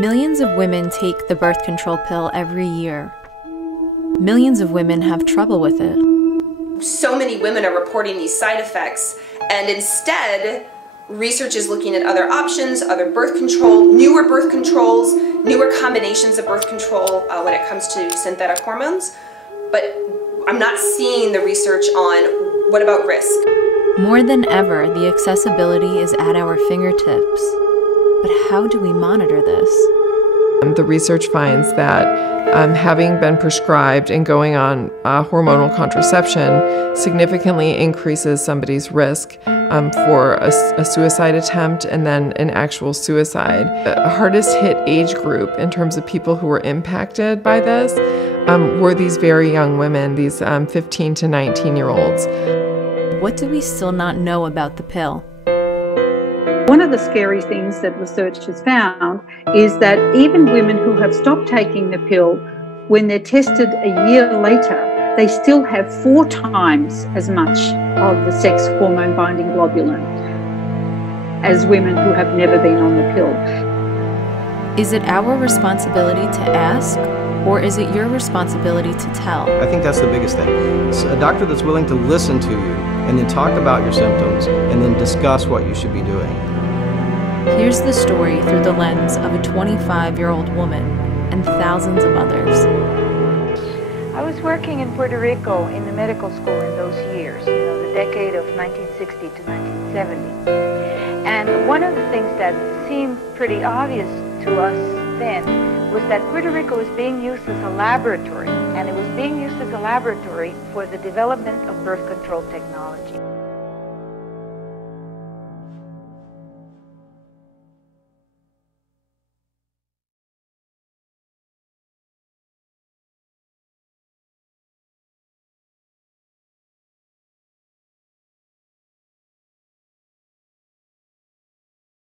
Millions of women take the birth control pill every year. Millions of women have trouble with it. So many women are reporting these side effects, and instead, research is looking at other options, other birth control, newer birth controls, newer combinations of birth control when it comes to synthetic hormones. But I'm not seeing the research on what about risk. More than ever, the accessibility is at our fingertips. But how do we monitor this? The research finds that having been prescribed and going on hormonal contraception significantly increases somebody's risk for a suicide attempt and then an actual suicide. The hardest hit age group in terms of people who were impacted by this were these very young women, these 15 to 19-year-olds. What do we still not know about the pill? One of the scary things that research has found is that even women who have stopped taking the pill, when they're tested a year later, they still have 4 times as much of the sex hormone binding globulin as women who have never been on the pill. Is it our responsibility to ask, or is it your responsibility to tell? I think that's the biggest thing. It's a doctor that's willing to listen to you and then talk about your symptoms and then discuss what you should be doing. Here's the story through the lens of a 25-year-old woman and thousands of others. I was working in Puerto Rico in the medical school in those years, the decade of 1960 to 1970. And one of the things that seemed pretty obvious to us then was that Puerto Rico was being used as a laboratory, and it was being used as a laboratory for the development of birth control technology.